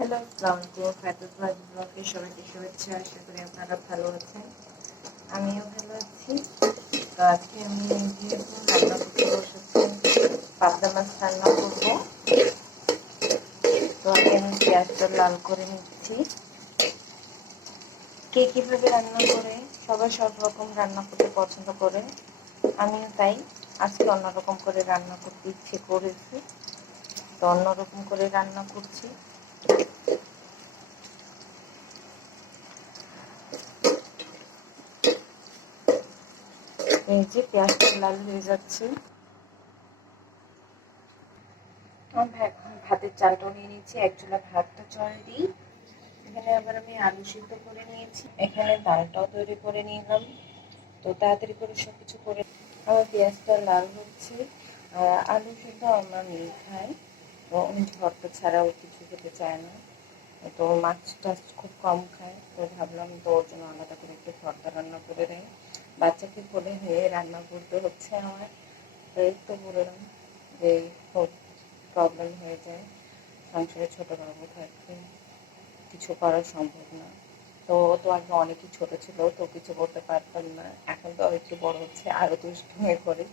Hello আসসালামু আলাইকুম ফাইতুল ভাই ব্লগে সবাইকে শুভেচ্ছা। আশা করি আপনারা ভালো আছেন। আমিও ভালো আছি। তো আজকে আমি যেহেতু রান্না করতে বসেছি। পাবদা মাছ রান্না করব। তো আগে আমি পেঁয়াজটা লাল করে নিচ্ছি। কে কীভাবে রান্না করে? সবাই সব রকম রান্না করতে পছন্দ করে। আমিও তাই। আজকে অন্যরকম করে রান্না করতে ইচ্ছে করেছি। তো অন্যরকম করে রান্না করছি। এই যে পেঁয়াজটা লাল হয়ে যাচ্ছে। এখন ভাতের চালটাও নিয়ে নিয়েছি, এক চুলা ভাতটা চল দিই। এখানে আবার আমি আলু সিদ্ধ করে নিয়েছি, এখানে ডালটাও তৈরি করে নিলাম। তো তাড়াতাড়ি করে সব কিছু করে আমার পেঁয়াজটা লাল হচ্ছে আলু সিদ্ধ আমরা মেয়ে খাই। তো উনি ভর্তা ছাড়াও কিছু খেতে চায় না। তো মাছ টাছ খুব কম খায়, তো ভাবলাম তো ওর জন্য আলাদা করে একটু ভর্তা রান্না করে দেয় বাচ্চাকে কোলে হয়ে রান্না করতে হচ্ছে আমার। এই তো বললাম যে খুব প্রবলেম হয়ে যায়। সংসারে ছোটো বাবু থাকবে, কিছু করা সম্ভব না। তো ও তো আগে অনেকই ছোট ছিল, তো কিছু করতে পারতাম না। এখন তো একটু বড় হচ্ছে আরও দুষ্টুমে করে।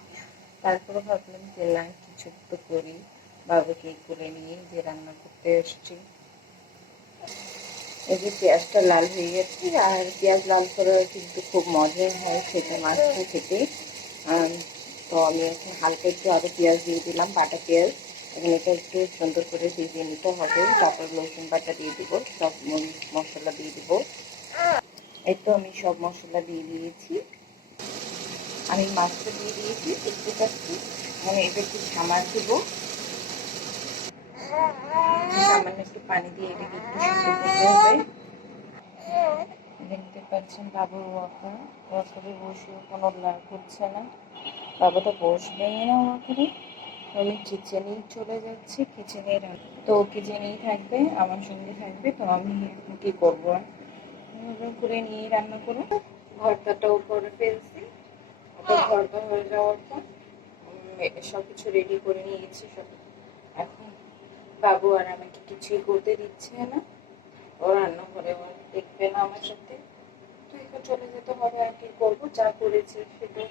তারপরে ভাবলাম যে না, কিছু তো করি। বাবুকে কোলে নিয়ে যে রান্না করতে এসছি। এই যে পেঁয়াজটা লাল হয়ে গেছে, আর পেঁয়াজ লাল করে কিন্তু খুব মজাই হয় খেতে মাছটা খেতে। তো আমি এখন হালকা একটু আরও পেঁয়াজ দিয়ে দিলাম, বাটা পেঁয়াজ। এখন এটা একটু সুন্দর করে দিয়ে নিতে হবে, তারপর রসুন বাটা দিয়ে দিব, সব মশলা দিয়ে দিব। এই তো আমি সব মশলা দিয়ে দিয়েছি। আমি মাছটা দিয়ে দিয়েছি একটু মানে এটা একটু সামার দিব। সামান্য একটু পানি দিয়ে এটাকে একটু সুন্দর করতে হবে দেখতে পাচ্ছেন বাবুর ওয়াকা ওয়াকারে বসেও কোনো লাভ করছে না। বাবা তো বসবেই না ওয়াকারে আমি কিচেনেই চলে যাচ্ছি কিচেনে তো কিচেনেই থাকবে, আমার সঙ্গে থাকবে, তো আমি কি করব? করে নিয়ে রান্না করব। ভর্তাটাও করে ফেলছি। ভর্তা হয়ে যাওয়ার পর সব কিছু রেডি করে নিয়েছি সব। এখন বাবু আর আমাকে কিছুই করতে দিচ্ছে না। ও রান্না করে দেখবে না আমার সাথে। তো চলে যেতে হবে আর কি করব, যা করেছি সেটা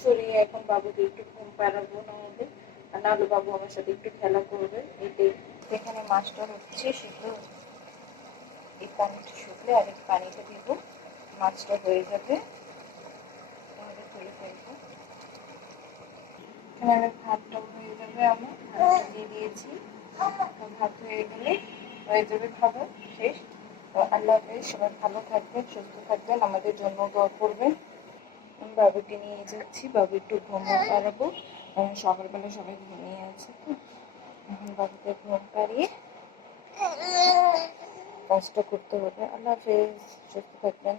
ছড়িয়ে এখন বাবুকে একটু ঘুম পাড়াবো না হলে আর নাহলে বাবু আমার সাথে একটু খেলা করবে। এটাই এখানে মাছটা হচ্ছে সেগুলো এই পানিটা শুকলে আর পানিটা দিব, মাছটা হয়ে যাবে। এখানে ভাতটা হয়ে যাবে আমার। ভাতটা দিয়ে দিয়েছি। ভাত হয়ে গেলে হয়ে যাবে খাবার শেষ। তো আল্লাহ হাফেজ, সবাই ভালো থাকবেন, সুস্থ থাকবেন, আমাদের জন্য দোয়া করবেন। বাবুকে নিয়ে যাচ্ছি। বাবু একটু ঘুম পাড়াবো। সকালবেলা সবাই ঘুমিয়ে আছে তো। বাবুকে ঘুম পাড়িয়ে কাজটা করতে হবে। আল্লাহ হাফেজ, সুস্থ থাকবেন।